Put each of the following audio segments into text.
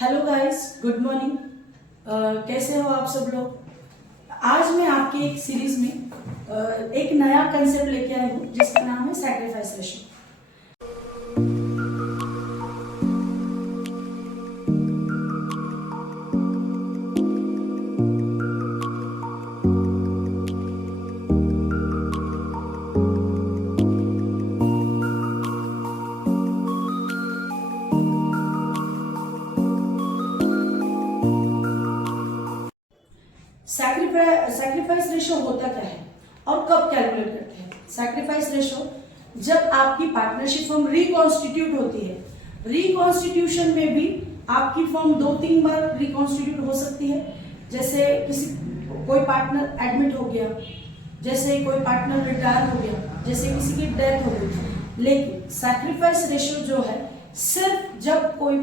Hello guys, good morning. कैसे हो आप सब लोग। आज मैं आपके एक सीरीज में एक नया कंसेप्ट लेके आई हूँ जिसका नाम है सैक्रिफाइस रेशियो। सैक्रिफाइस रेशियो होता क्या है और कब कैलकुलेट करते हैं। सैक्रिफाइस रेशियो जब आपकी पार्टनरशिप फर्म रिकॉन्स्टिट्यूट होती है। रिकॉन्स्टिट्यूशन में भी आपकी फर्म 2-3 बार रिकॉन्स्टिट्यूट हो सकती है। जैसे कोई पार्टनर एडमिट हो गया, जैसे कोई पार्टनर रिटायर हो गया, जैसे किसी की डेथ हो गई। लेकिन सैक्रिफाइस रेशियो जो है सिर्फ जब कोई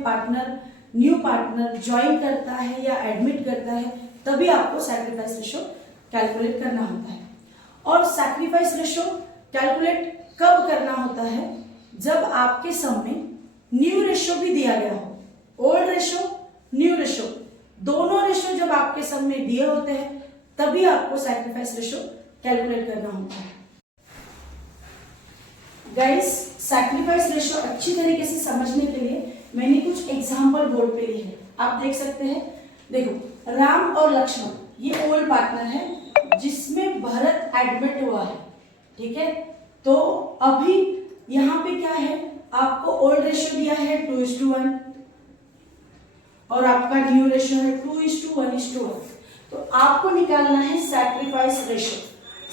न्यू पार्टनर ज्वाइन करता है या एडमिट करता है तभी आपको सैक्रिफाइस रेशियो कैलकुलेट करना होता है। और सैक्रिफाइस रेशियो कैलकुलेट कब करना होता है, जब आपके सम में न्यू रेशियो भी दिया गया हो। ओल्ड रेशियो, न्यू रेशियो, दोनों रेशियो जब आपके सम में दिए होते हैं तभी आपको सैक्रिफाइस रेशियो कैलकुलेट करना होता है। गाइस, सैक्रिफाइस रेशियो अच्छी तरीके से समझने के लिए मैंने कुछ एग्जाम्पल बोर्ड पे लिए हैं, आप देख सकते हैं। देखो, राम और लक्ष्मण ये ओल्ड पार्टनर है जिसमें भरत एडमिट हुआ है, ठीक है। तो अभी यहाँ पे क्या है, आपको ओल्ड रेशियो दिया है 2:1 और आपका न्यू रेशियो है 2:1:1। तो आपको निकालना है सैक्रिफाइस रेशियो।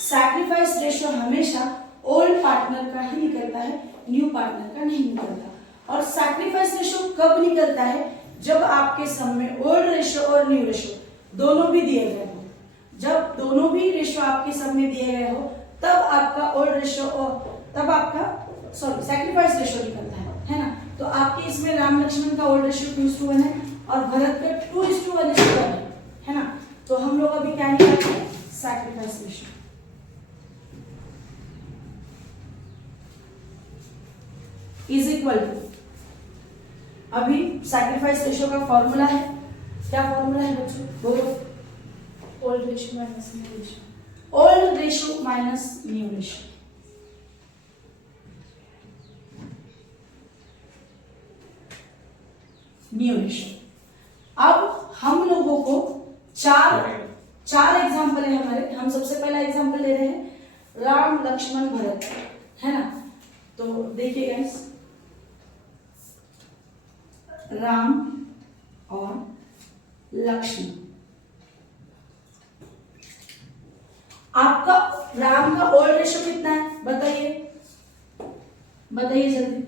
सैक्रिफाइस रेशियो हमेशा ओल्ड पार्टनर का ही निकलता है, न्यू पार्टनर का नहीं निकलता। और सैक्रिफाइस रेशियो कब निकलता है, जब आपके सम में ओल्ड रेशियो और न्यू रेशियो दोनों भी दिए गए हो। जब दोनों भी रेशियो आपके सम में दिए गए हो तब आपका ओल्ड रेशियो और तब आपका सैक्रिफाइस रेशियो निकलता है ना। तो आपके इसमें राम लक्ष्मण का ओल्ड रेशियो 2:1 है और भरत का 2:1 है ना। तो हम लोग अभी क्या निकालते हैं, sacrifice ratio is equal to, अभी सैक्रिफाइस रेशियो का फॉर्मूला है, क्या फॉर्मूला है बच्चों, बोलो। Old ratio minus new ratio. Old ratio minus new ratio. New ratio. अब हम लोगों को चार एग्जांपल है हमारे। हम सबसे पहला एग्जांपल ले रहे हैं राम लक्ष्मण भरत, है ना। तो देखिए गाइस, राम और लक्ष्मण, आपका राम का ओल्ड रेशियो कितना है बताइए, बताइए जल्दी।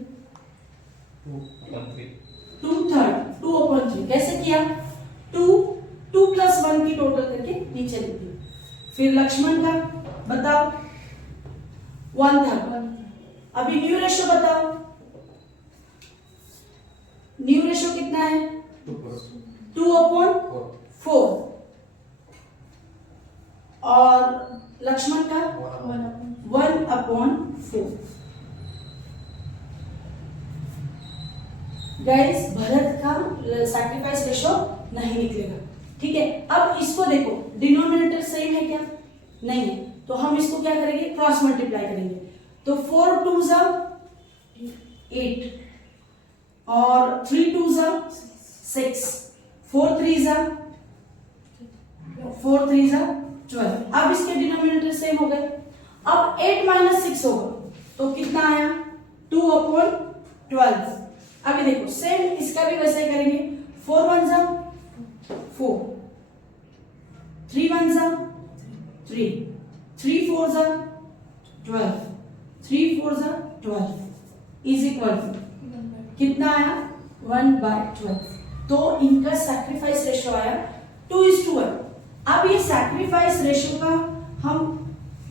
2/3 कैसे किया, 2+1 की टोटल करके नीचे लिख दिया। फिर लक्ष्मण का बताओ, 1/3। अभी न्यू रेशियो बताओ, न्यू रेशियो कितना है, 2/4। और लक्ष्मण का 1/4। गाइस, भरत का सैक्रिफाइस रेशियो नहीं निकलेगा, ठीक है। अब इसको देखो, डिनोमिनेटर सेम है क्या, नहीं है। तो हम इसको क्या करेंगे, क्रॉस मल्टीप्लाई करेंगे। तो 4 2 8 और 3 2 6, 4 3 12। अब इसके डिनोमिनेटर सेम हो गए। अब 8 - 6 होगा तो कितना आया, 2/12। अभी देखो, सेम इसका भी वैसे करेंगे। 4 1 4, 3 1 3, 3 4 12, 3 4 12 इज इक्वल टू कितना आया, 1/12। तो इनका सैक्रिफाइस रेशियो आया 2:1। अब ये सैक्रिफाइस रेशियो का हम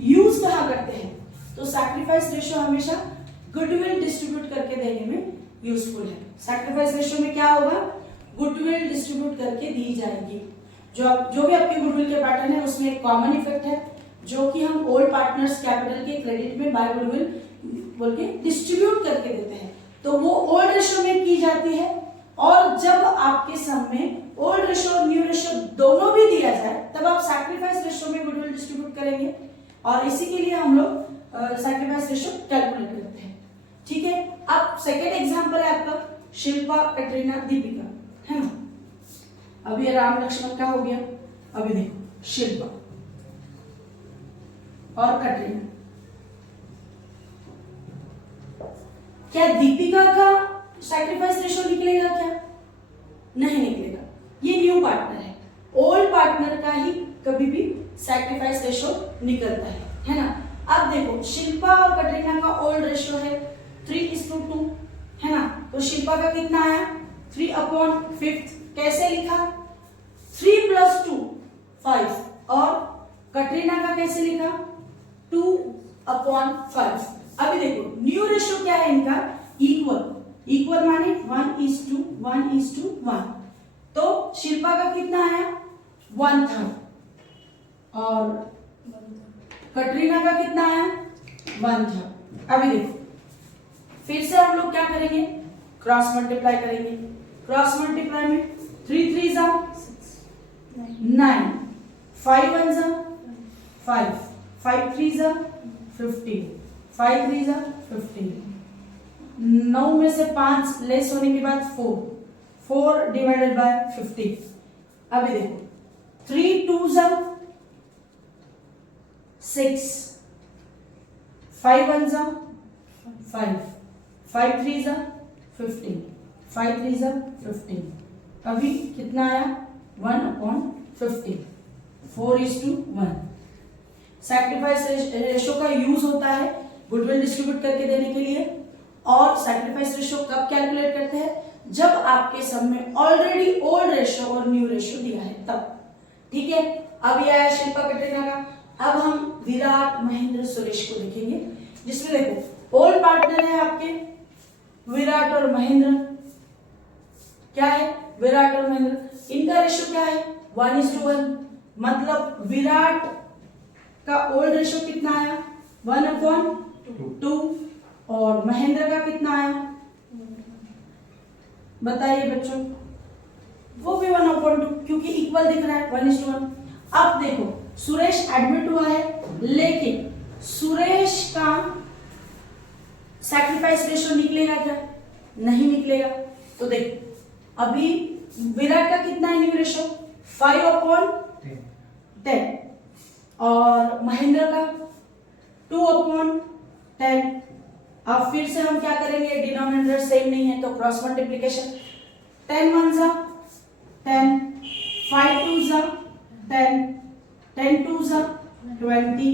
यूज कहाँ करते हैं, तो सैक्रिफाइस रेशियो हमेशा गुडविल डिस्ट्रीब्यूट करके देने में यूजफुल है। सैक्रिफाइस रेशियो में क्या होगा, गुडविल डिस्ट्रीब्यूट करके दी जाएगी। जो भी आपके गुडविल के पैटर्न है उसमें एक कॉमन इफेक्ट है, जो कि हम ओल्ड पार्टनर्स कैपिटल के क्रेडिट में बाय गुडविल बोल के डिस्ट्रीब्यूट करके देते हैं। तो वो ओल्ड रेशियो में की जाती है और जब आपके सम में ओल्ड रेशो और न्यू रेशो दोनों भी दिया जाए तब आप सैक्रिफाइस रेशो में गुडविल डिस्ट्रीब्यूट करेंगे, और इसी के लिए हम लोग सैक्रिफाइस रेशो कैलकुलेट करते हैं। ठीक है, अब सेकेंड एग्जांपल है आपका शिल्पा, कैटरीना, दीपिका, है ना। अब ये राम लक्ष्मण का हो गया। अभी देखो शिल्पा और कैटरीना, क्या दीपिका का सैक्रिफाइस रेशो निकलेगा क्या? नहीं निकलेगा, ये न्यू पार्टनर है। ओल्ड पार्टनर का ही कभी भी सैक्रिफाइस रेशो निकलता है ना। अब देखो शिल्पा और कैटरीना का ओल्ड रेशो है 3:2, है ना। तो शिल्पा का कितना आया 3/5। कैसे लिखा? 3 + 2 5, और कैटरीना का कैसे लिखा 2/5। अभी देखो न्यू रेशो क्या है इनका, इक्वल माने 1:1:1। तो शिल्पा का कितना आया 1/3 और कैटरीना का कितना आया 1/3। अभी देखो फिर से हम लोग क्या करेंगे, क्रॉस मल्टीप्लाई करेंगे। क्रॉस मल्टीप्लाई में 3 3 9, 5 1 5, 5 3 15, 5 3 15, 9 में से 5 लेस होने के बाद 4 डिवाइडेड बाय 50। अभी देखो 3 2 6, 5 1 5, 5 3 15, 5 3 15। अभी कितना आया 1/50, 4:1। सैक्रिफाइस रेशो का यूज होता है गुडविल डिस्ट्रीब्यूट करके देने के लिए, और सैक्रिफाइस रेशो कब कैलकुलेट करते हैं, जब आपके सम में ऑलरेडी ओल्ड रेशो और न्यू रेशो दिया है तब। ठीक है, अब ये आया शिल्पा कैटरीना का। अब हम विराट, महेंद्र, सुरेश को देखेंगे, जिसमें देखो ओल्ड पार्टनर है आपके विराट और महेंद्र। क्या है विराट और महेंद्र, इनका रेशो क्या है 1:1। मतलब विराट का ओल्ड रेशो कितना आया 1/2, और महेंद्र का कितना आया बताइए बच्चों, वो भी 1/2, क्योंकि इक्वल दिख रहा है 1:1। अब देखो सुरेश एडमिट हुआ है, लेकिन सुरेश का सैक्रिफाइस रेशो निकलेगा क्या? नहीं निकलेगा। तो देखो अभी विराट का कितना है न्यू रेशो 5/10, और महेंद्र का 2/10। अब फिर से हम क्या करेंगे, डिनोमिनेटर सेम नहीं है तो क्रॉस मल्टीप्लिकेशन, 10 1 10, 5 2 10, 10 2 20,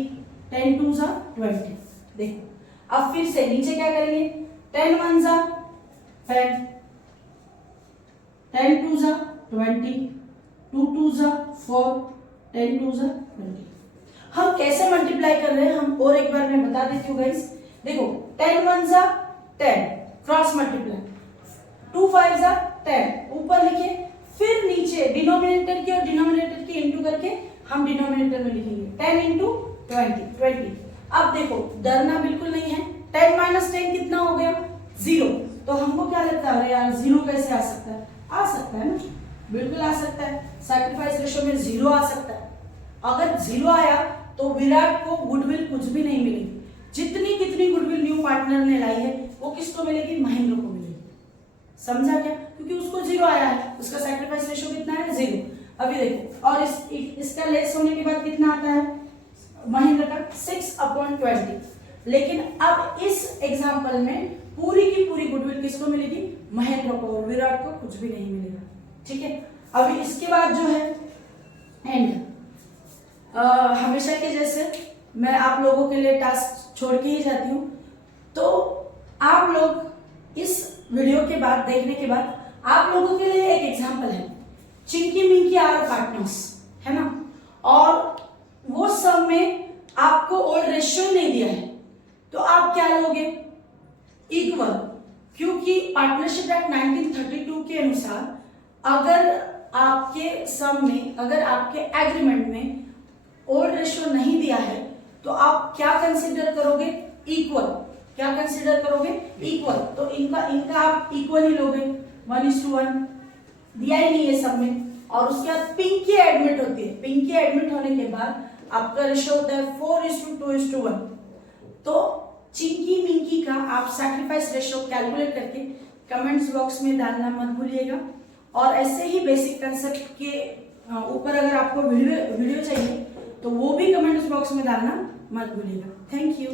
10 2 20। देखो अब फिर से नीचे क्या करेंगे, 10 1 10, 10 2 20, 2 2 4, 10 2 20। हम कैसे मल्टीप्लाई कर रहे हैं हम और एक बार मैं बता देती हूँ गाइस। देखो 10 1 10, क्रॉस मल्टीप्लाई, 2 5 10 ऊपर लिखे, फिर नीचे डिनोमिनेटर की और डिनोमिनेटर की इंटू करके हम डिनोमिनेटर में लिखेंगे 10 × 20। अब देखो डरना बिल्कुल नहीं है, 10 - 10 कितना हो गया 0। तो हमको क्या लगता है यार 0 कैसे आ सकता है? आ सकता है ना, बिल्कुल आ सकता है। सैक्रिफाइस रेशो में 0 आ सकता है। अगर 0 आया तो विराट को गुडविल कुछ भी नहीं मिलेगी। जितनी कितनी गुडविल न्यू पार्टनर ने लाई है वो किसको मिलेगी, महेंद्र को मिलेगी। समझा क्या? क्योंकि उसको 0 आया है, उसका सैक्रिफाइस रेशो कितना है 0। अभी देखो और इसका लेस होने के बाद कितना आता है महेंद्र का 6/20। लेकिन अब इस एग्जांपल में पूरी की पूरी गुडविल किसको मिलेगी, महेंद्र को, और विराट को कुछ भी नहीं मिलेगा। ठीक है, अभी इसके बाद जो है एंड, हमेशा के जैसे मैं आप लोगों के लिए टास्क छोड़ के ही जाती हूँ। तो आप लोग इस वीडियो के बाद देखने के बाद आप लोगों के लिए एक एग्जांपल है, चिंकी मिंकी आर पार्टनर्स, है ना, और वो सब में आपको ओल्ड रेशियो नहीं दिया है तो आप क्या लोगे, इक्वल। क्योंकि पार्टनरशिप एक्ट 1932 के अनुसार अगर आपके सम में, अगर आपके एग्रीमेंट में ओल्ड रेशियो नहीं दिया है तो आप क्या कंसीडर करोगे, इक्वल। क्या कंसीडर करोगे, इक्वल। तो इनका आप इक्वल ही लोगे। 1:1 दिया ही नहीं है सब में। और उसके बाद पिंकी एडमिट होती है, पिंकी एडमिट होने के बाद आपका रेशो होता है 4:2:1। तो चिंकी मिंकी का आप सैक्रिफाइस रेशो कैलकुलेट करके कमेंट्स बॉक्स में डालना मत भूलिएगा। और ऐसे ही बेसिक कंसेप्ट के ऊपर अगर आपको वीडियो चाहिए तो वो भी कमेंट्स बॉक्स में डालना मत भूलिएगा। Thank you.